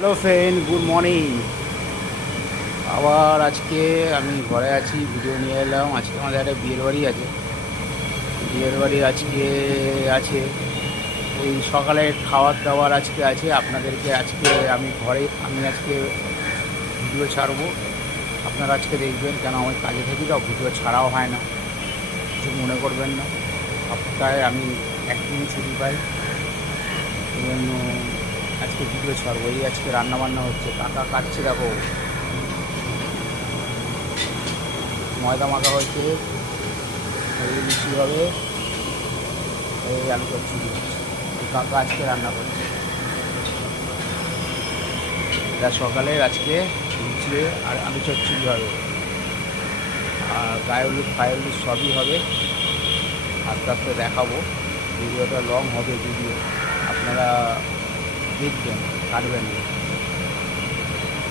Hello friend, good morning. আবার আজকে আমি ঘরে আছি, ভিডিও নিয়ে এলাম। আজকে আমাদের একটা বিয়ের বাড়ি আছে। বিয়ের বাড়ি আজকে আছে, ওই সকালের খাওয়ার দাওয়ার আজকে আছে। আপনাদেরকে আজকে আমি আজকে ভিডিও ছাড়বো, আপনারা আজকে দেখবেন। কেন আমি কাজে থাকি তো, ভিডিও ছাড়াও হয় না, কিছু মনে করবেন না। সপ্তাহে আমি একদিন ছুটি পাই, এই জন্য আজকে ভিডিও ছাড়বো। এই আজকে রান্নাবান্না হচ্ছে, কাকা কাটছে, দেখো ময়দা মাখা হয়েছে, এই লুচি হবে, এই আলু চচ্চড়ি হচ্ছে। কাকা আজকে রান্না করছে। এটা সকালে আজকে লুচি আর আলু চচ্চড়ি হবে, আর গায়ে হলুদ ফায়ে হলুদ সবই হবে। আস্তে আস্তে দেখাবো, ভিডিওটা লং হবে, ভিডিও আপনারা দেখবেন, কাটবেন না।